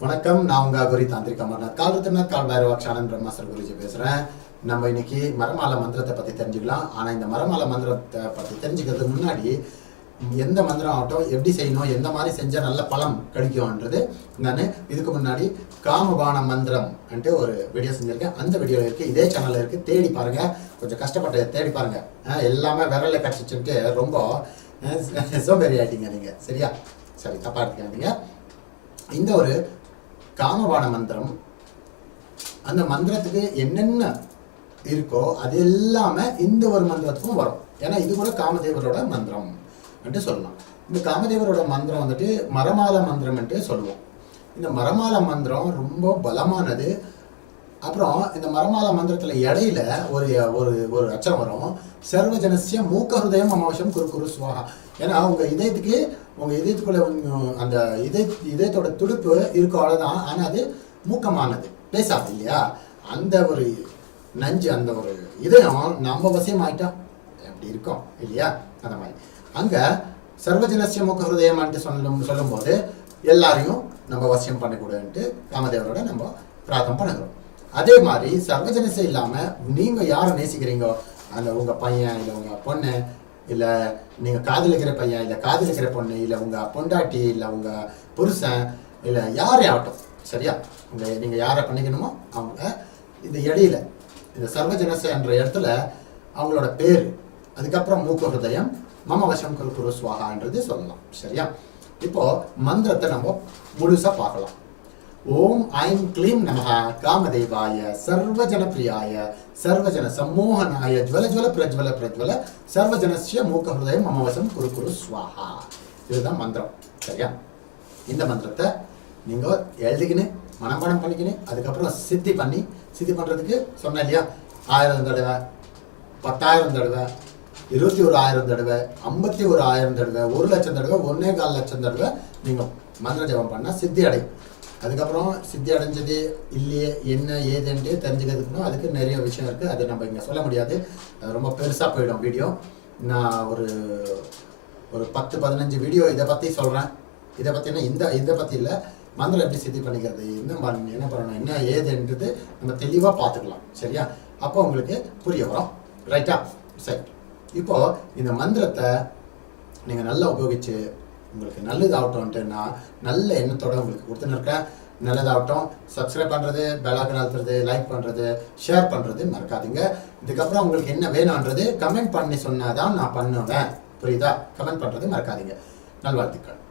வணக்கம் நான் உங்க அகோரி தாந்திரிக் அமர்நாத் காலத்தினாத் கால் பைரவாக்ஷானன் பிரம்மாஸ்டர் குருஜி பேசுகிறேன் நம்ம இன்னைக்கு மரமால மந்திரத்தை பற்றி தெரிஞ்சுக்கலாம் ஆனால் இந்த மரமால மந்திரத்தை பற்றி தெரிஞ்சுக்கிறதுக்கு முன்னாடி எந்த மந்திரம் ஆகட்டும் எப்படி செய்யணும் எந்த மாதிரி செஞ்சால் நல்ல பழம் கிடைக்கும்ன்றது நான் இதுக்கு முன்னாடி காமபான மந்திரம் வந்துட்டு ஒரு வீடியோ செஞ்சுருக்கேன் அந்த வீடியோவில் இருக்குது இதே சேனலில் இருக்குது தேடி பாருங்கள் கொஞ்சம் கஷ்டப்பட்ட தேடி பாருங்கள் எல்லாமே விரல கிடச்சிச்சுட்டு ரொம்ப சோம்பேறி ஆகிட்டீங்க நீங்கள் சரியா சரி தப்பா எடுத்துக்காதீங்க இந்த ஒரு காமபான மந்திரம் அந்த மந்திரத்துக்கு என்னென்ன இருக்கோ அது எல்லாமே இந்த ஒரு மந்திரத்துக்கும் வரும் ஏன்னா இது கூட காமதேவரோட மந்திரம் என்று சொல்லலாம் இந்த காமதேவரோட மந்திரம் வந்துட்டு மரமால மந்திரம் என்று சொல்லுவோம் இந்த மரமால மந்திரம் ரொம்ப பலமானது அப்புறம் இந்த மரமாலா மந்திரத்தில் இடையில ஒரு ஒரு ஒரு அச்சரம் வரும் சர்வஜனசிய மூக்க ஹிருதயம் அமாவசம் குரு குரு சுவாகா ஏன்னா அவங்க இதயத்துக்கு உங்கள் இதயத்துக்குள்ள அந்த இதய இதயத்தோட துடுப்பு இருக்கும் அவ்வளவுதான் ஆனால் அது மூக்கமானது பேசாது இல்லையா அந்த ஒரு நஞ்சு அந்த ஒரு இதயம் நம்ம வசியம் ஆயிட்டோம் அப்படி இருக்கோம் இல்லையா அந்த மாதிரி அங்கே சர்வஜனசிய மூக்க ஹிருதயமான்ட்டு சொல்லும் சொல்லும்போது எல்லாரையும் நம்ம வசியம் பண்ணக்கூடாதுன்ட்டு காமதேவரோட நம்ம பிரார்த்தம் பண்ணுகிறோம் அதே மாதிரி சங்கஜனசை இல்லாமல் நீங்கள் யாரை நேசிக்கிறீங்கோ அந்த உங்கள் பையன் இல்லை உங்கள் பொண்ணு இல்லை நீங்கள் காதலிக்கிற பையன் இல்லை காதலிக்கிற பொண்ணு இல்லை உங்கள் பொண்டாட்டி இல்லை உங்கள் புருஷன் இல்லை யாரே ஆகட்டும் சரியா உங்க நீங்கள் யாரை பண்ணிக்கணுமோ அவங்க இந்த இடையில இந்த சர்வஜனசை என்ற இடத்துல அவங்களோட பேர் அதுக்கப்புறம் மூக்க ஹிருதயம் மம வசம் குரு குரு சுவாகான்றது சொல்லலாம் சரியா இப்போ மந்திரத்தை நம்ம முழுசாக பார்க்கலாம் ஓம் ஐம் க்ளீம் நமக காமதேவாய சர்வஜன பிரியாய சர்வஜன சம்மோகனாய ஜுவல ஜுவல பிரஜ்வல பிரஜ்வல சர்வஜனசிய மூக்க ஹிருதயம் மமவசம் குரு குரு சுவாஹா இதுதான் மந்திரம் சரியா இந்த மந்திரத்தை நீங்கள் எழுதிக்கின்னு மனப்பாடம் பண்ணிக்கின்னு அதுக்கப்புறம் சித்தி பண்ணி சித்தி பண்ணுறதுக்கு சொன்னேன் இல்லையா ஆயிரம் தடவை பத்தாயிரம் தடவை இருபத்தி ஒரு ஆயிரம் தடவை ஐம்பத்தி ஒரு ஆயிரம் தடவை ஒரு லட்சம் தடவை ஒன்னே கால் லட்சம் தடவை நீங்கள் மந்திர ஜபம் பண்ணால் சித்தி அடையும் அதுக்கப்புறம் சித்தி அடைஞ்சது இல்லையே என்ன ஏதுன்ட்டு தெரிஞ்சுக்கிறதுக்குன்னா அதுக்கு நிறைய விஷயம் இருக்குது அதை நம்ம இங்கே சொல்ல முடியாது ரொம்ப பெருசாக போயிடும் வீடியோ நான் ஒரு ஒரு பத்து பதினஞ்சு வீடியோ இதை பற்றி சொல்கிறேன் இதை பற்றினா இந்த இதை பற்றி இல்லை மந்திரம் எப்படி சித்தி பண்ணிக்கிறது என்ன பண்ண என்ன பண்ணணும் என்ன ஏதுன்றது நம்ம தெளிவாக பார்த்துக்கலாம் சரியா அப்போ உங்களுக்கு புரிய வரும் ரைட்டா சரி இப்போது இந்த மந்திரத்தை நீங்கள் நல்லா உபயோகித்து உங்களுக்கு நான் நல்ல எண்ணத்தோட உங்களுக்கு கொடுத்துன்னு இருக்கேன் நல்லதாகட்டும் சப்ஸ்கிரைப் பண்ணுறது பெலாக்கன் அழுத்துறது லைக் பண்ணுறது ஷேர் பண்ணுறது மறக்காதீங்க இதுக்கப்புறம் உங்களுக்கு என்ன வேணான்றது கமெண்ட் பண்ணி சொன்னால் தான் நான் பண்ணுவேன் புரியுதா கமெண்ட் பண்ணுறது மறக்காதீங்க நல்வாழ்த்துக்கள்